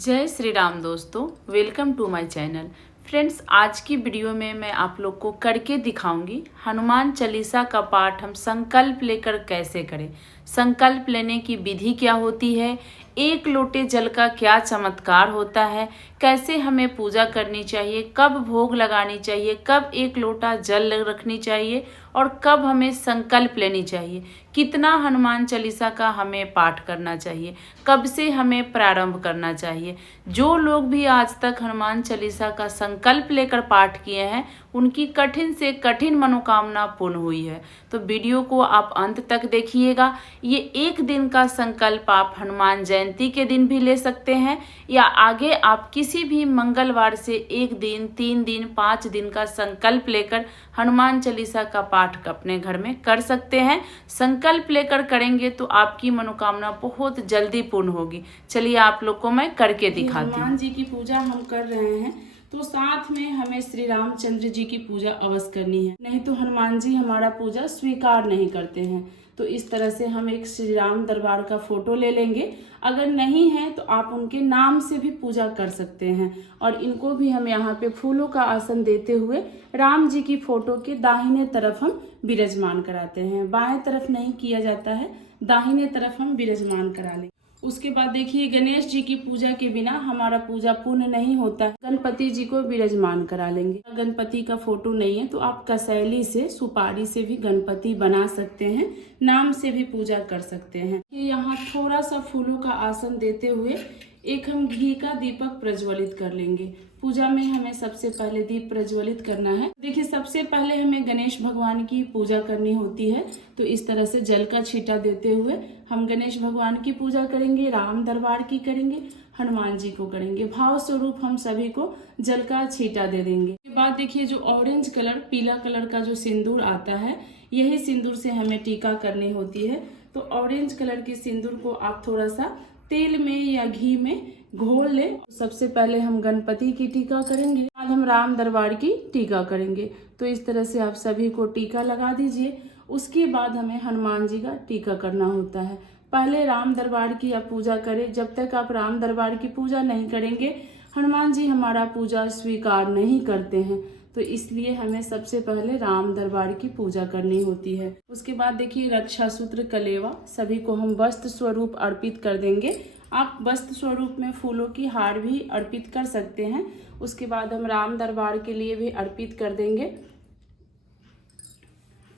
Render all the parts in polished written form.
जय श्री राम दोस्तों, welcome to my channel. Friends, आज की वीडियो में मैं आप लोग को करके दिखाऊंगी हनुमान चालीसा का पाठ हम संकल्प लेकर कैसे करें। संकल्प लेने की विधि क्या होती है, एक लोटे जल का क्या चमत्कार होता है, कैसे हमें पूजा करनी चाहिए, कब भोग लगानी चाहिए, कब एक लोटा जल रखनी चाहिए और कब हमें संकल्प लेनी चाहिए, कितना हनुमान चालीसा का हमें पाठ करना चाहिए, कब से हमें प्रारंभ करना चाहिए। जो लोग भी आज तक हनुमान चालीसा का संकल्प लेकर पाठ किए हैं उनकी कठिन से कठिन मनोकामना पूर्ण हुई है। तो वीडियो को आप अंत तक देखिएगा। ये एक दिन का संकल्प आप हनुमान जयंती के दिन भी ले सकते हैं या आगे आप किसी भी मंगलवार से एक दिन, 3 दिन, 5 दिन का संकल्प लेकर हनुमान चालीसा का पाठ अपने घर में कर सकते हैं। संकल्प लेकर करेंगे तो आपकी मनोकामना बहुत जल्दी पूर्ण होगी। चलिए आप लोग को मैं करके दिखाती हूँ। हनुमान जी की पूजा हम कर रहे हैं तो साथ में हमें श्री रामचंद्र जी की पूजा अवश्य करनी है, नहीं तो हनुमान जी हमारा पूजा स्वीकार नहीं करते हैं। तो इस तरह से हम एक श्री राम दरबार का फोटो ले लेंगे। अगर नहीं है तो आप उनके नाम से भी पूजा कर सकते हैं। और इनको भी हम यहाँ पे फूलों का आसन देते हुए राम जी की फोटो के दाहिने तरफ हम विराजमान कराते हैं। बाएं तरफ नहीं किया जाता है, दाहिने तरफ हम विराजमान करा लेंगे। उसके बाद देखिए, गणेश जी की पूजा के बिना हमारा पूजा पूर्ण नहीं होता है। गणपति जी को विराजमान करा लेंगे। गणपति का फोटो नहीं है तो आप कसैली से, सुपारी से भी गणपति बना सकते हैं, नाम से भी पूजा कर सकते हैं। यहाँ थोड़ा सा फूलों का आसन देते हुए एक हम घी का दीपक प्रज्वलित कर लेंगे। पूजा में हमें सबसे पहले दीप प्रज्वलित करना है। देखिए, सबसे पहले हमें गणेश भगवान की पूजा करनी होती है। तो इस तरह से जल का छींटा देते हुए हम गणेश भगवान की पूजा करेंगे, राम दरबार की करेंगे, हनुमान जी को करेंगे। भाव स्वरूप हम सभी को जल का छींटा दे देंगे। उसके बाद देखिए, जो ऑरेंज कलर, पीला कलर का जो सिंदूर आता है, यही सिंदूर से हमें टीका करनी होती है। तो ऑरेंज कलर के सिंदूर को आप थोड़ा सा तेल में या घी में घोल लें। सबसे पहले हम गणपति की टीका करेंगे, बाद हम राम दरबार की टीका करेंगे। तो इस तरह से आप सभी को टीका लगा दीजिए। उसके बाद हमें हनुमान जी का टीका करना होता है। पहले राम दरबार की आप पूजा करें। जब तक आप राम दरबार की पूजा नहीं करेंगे हनुमान जी हमारा पूजा स्वीकार नहीं करते हैं। तो इसलिए हमें सबसे पहले राम दरबार की पूजा करनी होती है। उसके बाद देखिए, रक्षा सूत्र, कलेवा सभी को हम वस्त्र स्वरूप अर्पित कर देंगे। आप वस्त्र स्वरूप में फूलों की हार भी अर्पित कर सकते हैं। उसके बाद हम राम दरबार के लिए भी अर्पित कर देंगे।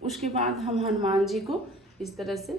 उसके बाद हम हनुमान जी को इस तरह से,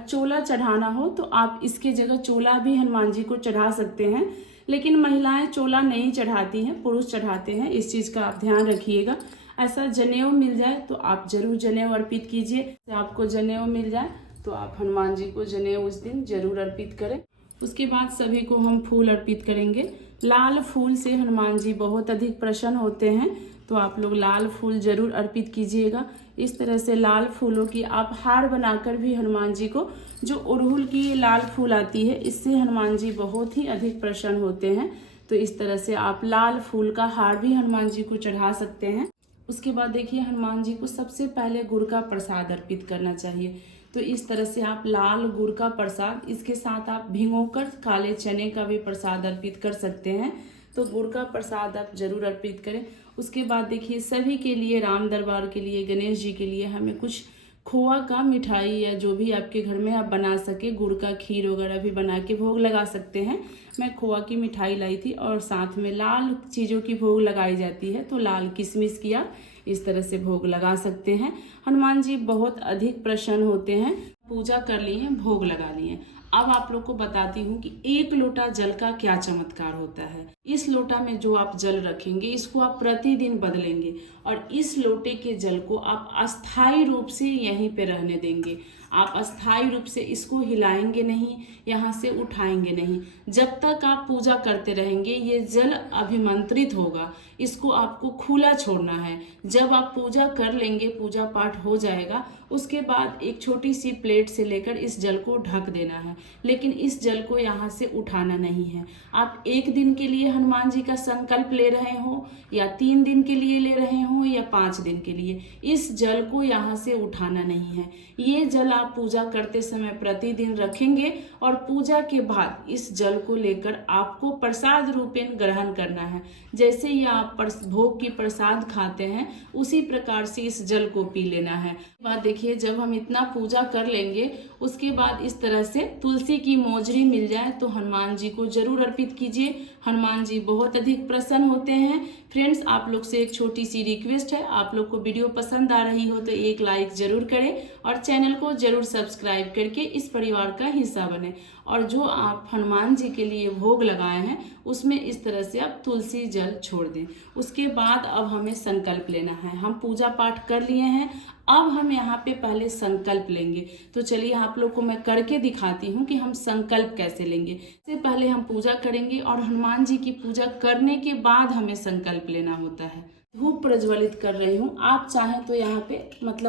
चोला चढ़ाना हो तो आप इसके जगह चोला भी हनुमान जी को चढ़ा सकते हैं। लेकिन महिलाएं चोला नहीं चढ़ाती हैं, पुरुष चढ़ाते हैं। इस चीज़ का आप ध्यान रखिएगा। ऐसा जनेऊ मिल जाए तो आप जरूर जनेऊ अर्पित कीजिए। आपको जनेऊ मिल जाए तो आप हनुमान जी को जनेऊ उस दिन जरूर अर्पित करें। उसके बाद सभी को हम फूल अर्पित करेंगे। लाल फूल से हनुमान जी बहुत अधिक प्रसन्न होते हैं, तो आप लोग लाल फूल जरूर अर्पित कीजिएगा। इस तरह से लाल फूलों की आप हार बनाकर भी हनुमान जी को, जो अड़हुल की लाल फूल आती है, इससे हनुमान जी बहुत ही अधिक प्रसन्न होते हैं। तो इस तरह से आप लाल फूल का हार भी हनुमान जी को चढ़ा सकते हैं। उसके बाद देखिए, हनुमान जी को सबसे पहले गुड़ का प्रसाद अर्पित करना चाहिए। तो इस तरह से आप लाल गुड़ का प्रसाद, इसके साथ आप भिगोकर काले चने का भी प्रसाद अर्पित कर सकते हैं। तो गुड़ का प्रसाद आप जरूर अर्पित करें। उसके बाद देखिए, सभी के लिए, राम दरबार के लिए, गणेश जी के लिए हमें कुछ खोआ का मिठाई या जो भी आपके घर में आप बना सके, गुड़ का खीर वगैरह भी बना के भोग लगा सकते हैं। मैं खोआ की मिठाई लाई थी और साथ में लाल चीज़ों की भोग लगाई जाती है, तो लाल किशमिश की आप इस तरह से भोग लगा सकते हैं। हनुमान जी बहुत अधिक प्रसन्न होते हैं। पूजा कर ली है, भोग लगा लिए। अब आप लोग को बताती हूँ कि एक लोटा जल का क्या चमत्कार होता है। इस लोटा में जो आप जल रखेंगे, इसको आप प्रतिदिन बदलेंगे और इस लोटे के जल को आप अस्थायी रूप से यहीं पे रहने देंगे। आप अस्थायी रूप से इसको हिलाएंगे नहीं, यहाँ से उठाएंगे नहीं। जब तक आप पूजा करते रहेंगे ये जल अभिमंत्रित होगा, इसको आपको खुला छोड़ना है। जब आप पूजा कर लेंगे, पूजा पाठ हो जाएगा, उसके बाद एक छोटी सी प्लेट से लेकर इस जल को ढक देना है। लेकिन इस जल को यहाँ से उठाना नहीं है। आप एक दिन के लिए हनुमान जी का संकल्प ले रहे हो या 3 दिन के लिए ले रहे हो या 5 दिन के लिए, इस जल को यहाँ से उठाना नहीं है। ये जल आप पूजा करते समय प्रतिदिन रखेंगे और पूजा के बाद इस जल को लेकर आपको प्रसाद रूपेण ग्रहण करना है। जैसे ही आप भोग की प्रसाद खाते हैं उसी प्रकार से इस जल को पी लेना है। बात देखिए, जब हम इतना पूजा कर लेंगे उसके बाद इस तरह से तुलसी की मोजरी मिल जाए तो हनुमान जी को जरूर अर्पित कीजिए। हनुमान जी बहुत अधिक प्रसन्न होते हैं। फ्रेंड्स, आप लोग से एक छोटी सी रिक्वेस्ट है, आप लोग को वीडियो पसंद आ रही हो तो एक लाइक जरूर करें और चैनल को जरूर सब्सक्राइब करके इस परिवार का हिस्सा बने। और जो आप हनुमान जी के लिए भोग लगाए हैं उसमें इस तरह से आप तुलसी जल छोड़ दें। उसके बाद अब हमें संकल्प लेना है। हम पूजा पाठ कर लिए हैं, अब हम यहाँ पे पहले संकल्प लेंगे। तो चलिए आप लोग को मैं करके दिखाती हूँ कि हम संकल्प कैसे लेंगे। इससे पहले हम पूजा करेंगे और हनुमान जी की पूजा करने के बाद हमें संकल्प लेना होता है। धूप प्रज्वलित कर रही हूँ, आप चाहें तो यहाँ पे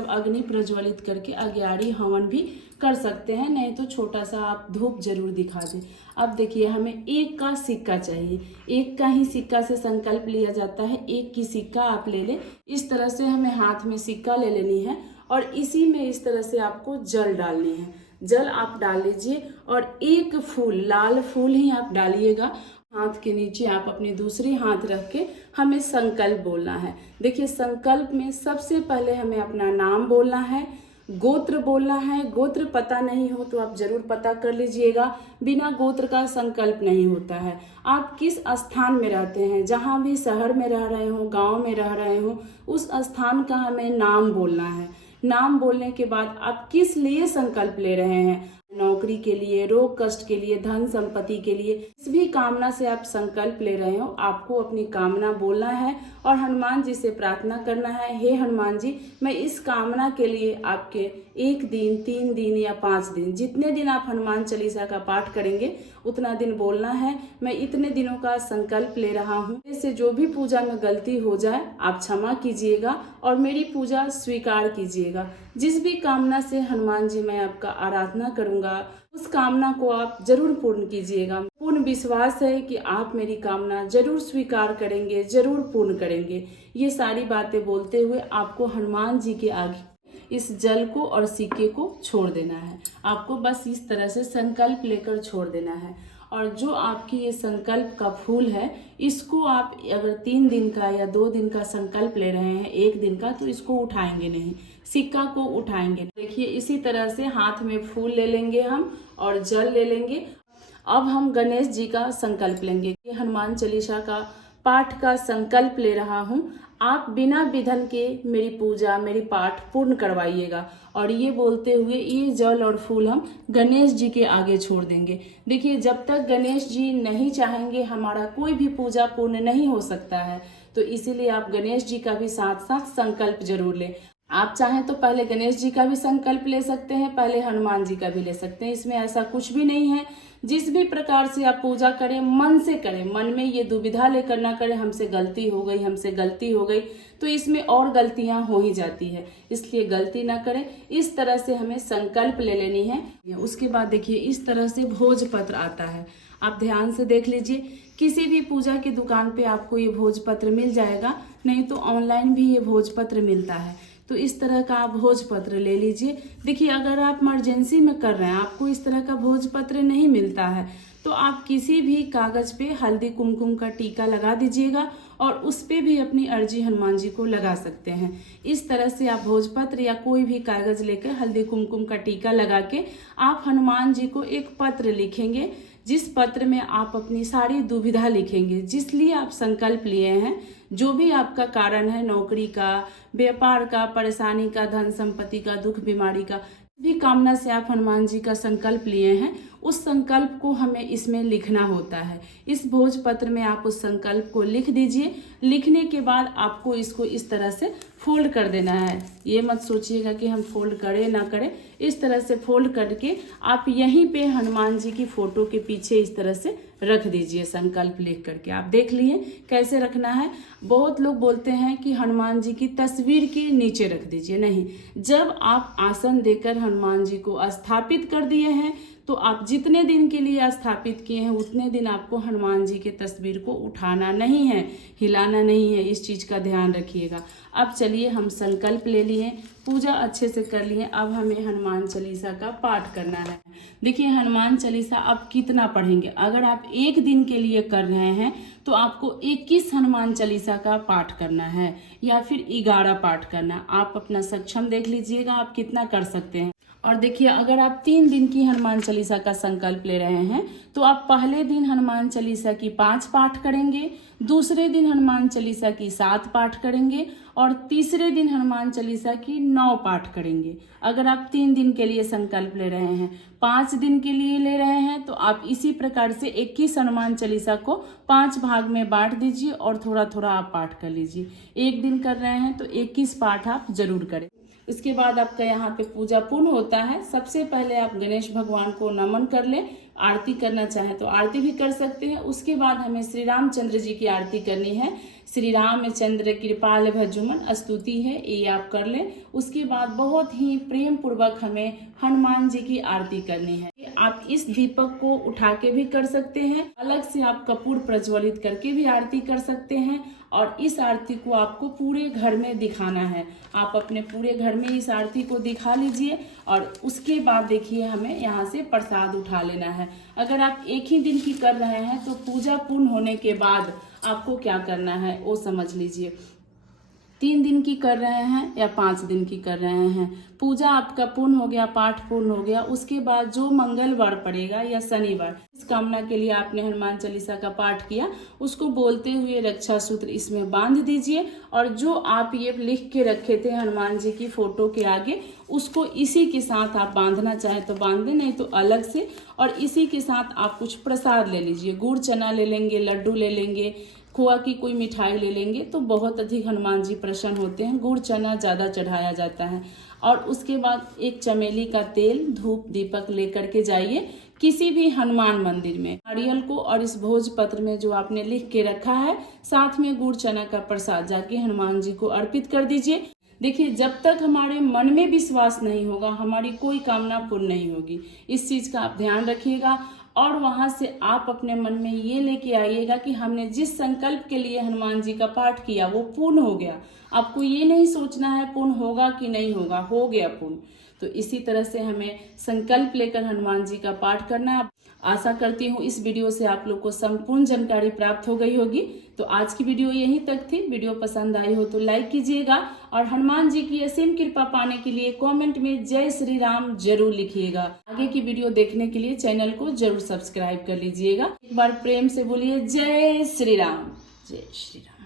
अग्नि प्रज्वलित करके अग्यारी हवन भी कर सकते हैं, नहीं तो छोटा सा आप धूप जरूर दिखा दें। अब देखिए, हमें 1 का सिक्का चाहिए। 1 का ही सिक्का से संकल्प लिया जाता है। 1 की सिक्का आप ले लें। इस तरह से हमें हाथ में सिक्का ले लेनी है और इसी में इस तरह से आपको जल डालनी है। जल आप डाल लीजिए और 1 फूल, लाल फूल ही आप डालिएगा। हाथ के नीचे आप अपनी दूसरी हाथ रख के हमें संकल्प बोलना है। देखिए, संकल्प में सबसे पहले हमें अपना नाम बोलना है, गोत्र बोलना है। गोत्र पता नहीं हो तो आप जरूर पता कर लीजिएगा, बिना गोत्र का संकल्प नहीं होता है। आप किस स्थान में रहते हैं, जहाँ भी शहर में रह रहे हो, गांव में रह रहे हो, उस स्थान का हमें नाम बोलना है। नाम बोलने के बाद आप किस लिए संकल्प ले रहे हैं, नौकरी के लिए, रोग कष्ट के लिए, धन संपत्ति के लिए, किस भी कामना से आप संकल्प ले रहे हो, आपको अपनी कामना बोलना है और हनुमान जी से प्रार्थना करना है, हे हनुमान जी, मैं इस कामना के लिए आपके 1 दिन, 3 दिन या 5 दिन, जितने दिन आप हनुमान चालीसा का पाठ करेंगे उतना दिन बोलना है। मैं इतने दिनों का संकल्प ले रहा हूँ। इससे जो भी पूजा में गलती हो जाए आप क्षमा कीजिएगा और मेरी पूजा स्वीकार कीजिएगा। जिस भी कामना से हनुमान जी मैं आपका आराधना करूँगा उस कामना को आप जरूर पूर्ण कीजिएगा। पूर्ण विश्वास है कि आप मेरी कामना जरूर स्वीकार करेंगे, जरूर पूर्ण करेंगे। ये सारी बातें बोलते हुए आपको हनुमान जी के आगे इस जल को और सिक्के को छोड़ देना है। आपको बस इस तरह से संकल्प लेकर छोड़ देना है। और जो आपकी ये संकल्प का फूल है, इसको आप अगर 3 दिन का या 2 दिन का संकल्प ले रहे हैं, 1 दिन का, तो इसको उठाएंगे नहीं, सिक्का को उठाएंगे। देखिए, इसी तरह से हाथ में फूल ले लेंगे हम और जल ले लेंगे। अब हम गणेश जी का संकल्प लेंगे। हनुमान चालीसा का पाठ का संकल्प ले रहा हूँ, आप बिना विघ्न के मेरी पूजा, मेरी पाठ पूर्ण करवाइएगा। और ये बोलते हुए ये जल और फूल हम गणेश जी के आगे छोड़ देंगे। देखिए, जब तक गणेश जी नहीं चाहेंगे हमारा कोई भी पूजा पूर्ण नहीं हो सकता है। तो इसीलिए आप गणेश जी का भी साथ साथ संकल्प जरूर लें। आप चाहें तो पहले गणेश जी का भी संकल्प ले सकते हैं, पहले हनुमान जी का भी ले सकते हैं। इसमें ऐसा कुछ भी नहीं है। जिस भी प्रकार से आप पूजा करें मन से करें, मन में ये दुविधा लेकर ना करें हमसे गलती हो गई, हमसे गलती हो गई, तो इसमें और गलतियां हो ही जाती है। इसलिए गलती ना करें। इस तरह से हमें संकल्प ले लेनी है। उसके बाद देखिए, इस तरह से भोजपत्र आता है, आप ध्यान से देख लीजिए। किसी भी पूजा की दुकान पे आपको ये भोजपत्र मिल जाएगा, नहीं तो ऑनलाइन भी ये भोजपत्र मिलता है। तो इस तरह का आप भोजपत्र ले लीजिए। देखिए, अगर आप इमरजेंसी में कर रहे हैं, आपको इस तरह का भोजपत्र नहीं मिलता है, तो आप किसी भी कागज पे हल्दी कुमकुम का टीका लगा दीजिएगा और उस पे भी अपनी अर्जी हनुमान जी को लगा सकते हैं। इस तरह से आप भोजपत्र या कोई भी कागज लेकर हल्दी कुमकुम का टीका लगा के आप हनुमान जी को एक पत्र लिखेंगे, जिस पत्र में आप अपनी सारी दुविधा लिखेंगे, जिस लिए आप संकल्प लिए हैं, जो भी आपका कारण है, नौकरी का, व्यापार का, परेशानी का, धन संपत्ति का, दुख बीमारी का, भी कामना से आप हनुमान जी का संकल्प लिए हैं, उस संकल्प को हमें इसमें लिखना होता है। इस भोजपत्र में आप उस संकल्प को लिख दीजिए। लिखने के बाद आपको इसको इस तरह से फोल्ड कर देना है। ये मत सोचिएगा कि हम फोल्ड करें ना करें, इस तरह से फोल्ड करके आप यहीं पे हनुमान जी की फोटो के पीछे इस तरह से रख दीजिए। संकल्प लिख करके आप देख लिए कैसे रखना है। बहुत लोग बोलते हैं कि हनुमान जी की तस्वीर के नीचे रख दीजिए, नहीं, जब आप आसन देकर हनुमान जी को स्थापित कर दिए हैं तो आप जितने दिन के लिए स्थापित किए हैं उतने दिन आपको हनुमान जी के तस्वीर को उठाना नहीं है, हिलाना नहीं है। इस चीज का ध्यान रखिएगा। अब चलिए चलिए हम संकल्प ले लिए, पूजा अच्छे से कर लिए, अब हमें हनुमान चालीसा का पाठ करना है। देखिए हनुमान चालीसा आप कितना पढ़ेंगे, अगर आप एक दिन के लिए कर रहे हैं तो आपको 21 हनुमान चालीसा का पाठ करना है या फिर 11 पाठ करना। आप अपना सक्षम देख लीजिएगा आप कितना कर सकते हैं। और देखिए अगर आप 3 दिन की हनुमान चालीसा का संकल्प ले रहे हैं तो आप पहले दिन हनुमान चालीसा की 5 पाठ करेंगे, दूसरे दिन हनुमान चालीसा की 7 पाठ करेंगे और तीसरे दिन हनुमान चालीसा की 9 पाठ करेंगे। अगर आप 3 दिन के लिए संकल्प ले रहे हैं, 5 दिन के लिए ले रहे हैं तो आप इसी प्रकार से 21 हनुमान चालीसा को 5 भाग में बांट दीजिए और थोड़ा थोड़ा आप पाठ कर लीजिए। एक दिन कर रहे हैं तो 21 पाठ आप जरूर करें। इसके बाद आपका यहाँ पे पूजा पूर्ण होता है। सबसे पहले आप गणेश भगवान को नमन कर लें, आरती करना चाहे तो आरती भी कर सकते हैं। उसके बाद हमें श्री रामचंद्र जी की आरती करनी है। श्री रामचंद्र कृपाल भजुमन स्तुति है, ये आप कर लें। उसके बाद बहुत ही प्रेम पूर्वक हमें हनुमान जी की आरती करनी है। आप इस दीपक को उठा के भी कर सकते हैं, अलग से आप कपूर प्रज्वलित करके भी आरती कर सकते हैं और इस आरती को आपको पूरे घर में दिखाना है। आप अपने पूरे घर में इस आरती को दिखा लीजिए और उसके बाद देखिए हमें यहाँ से प्रसाद उठा लेना है। अगर आप एक ही दिन की कर रहे हैं तो पूजा पूर्ण होने के बाद आपको क्या करना है वो समझ लीजिए। 3 दिन की कर रहे हैं या 5 दिन की कर रहे हैं, पूजा आपका पूर्ण हो गया, पाठ पूर्ण हो गया। उसके बाद जो मंगलवार पड़ेगा या शनिवार, इस कामना के लिए आपने हनुमान चालीसा का पाठ किया, उसको बोलते हुए रक्षा सूत्र इसमें बांध दीजिए और जो आप ये लिख के रखे थे हनुमान जी की फोटो के आगे, उसको इसी के साथ आप बांधना चाहे तो बांध दें, नहीं तो अलग से। और इसी के साथ आप कुछ प्रसाद ले लीजिए, गुड़ चना ले लेंगे, लड्डू ले लेंगे, खोआ की कोई मिठाई ले लेंगे तो बहुत अधिक हनुमान जी प्रसन्न होते हैं। गुड़ चना ज़्यादा चढ़ाया जाता है। और उसके बाद एक चमेली का तेल, धूप, दीपक लेकर के जाइए किसी भी हनुमान मंदिर में। नारियल को और इस भोज पत्र में जो आपने लिख के रखा है, साथ में गुड़ चना का प्रसाद जाके हनुमान जी को अर्पित कर दीजिए। देखिए जब तक हमारे मन में विश्वास नहीं होगा हमारी कोई कामना पूर्ण नहीं होगी। इस चीज़ का आप ध्यान रखिएगा और वहाँ से आप अपने मन में ये लेके आइएगा कि हमने जिस संकल्प के लिए हनुमान जी का पाठ किया वो पूर्ण हो गया। आपको ये नहीं सोचना है पूर्ण होगा कि नहीं होगा, हो गया पूर्ण। तो इसी तरह से हमें संकल्प लेकर हनुमान जी का पाठ करना है। आशा करती हूँ इस वीडियो से आप लोग को संपूर्ण जानकारी प्राप्त हो गई होगी। तो आज की वीडियो यहीं तक थी। वीडियो पसंद आई हो तो लाइक कीजिएगा और हनुमान जी की असीम कृपा पाने के लिए कमेंट में जय श्री राम जरूर लिखिएगा। आगे की वीडियो देखने के लिए चैनल को जरूर सब्सक्राइब कर लीजिएगा। एक बार प्रेम से बोलिए जय श्री राम, जय श्री राम।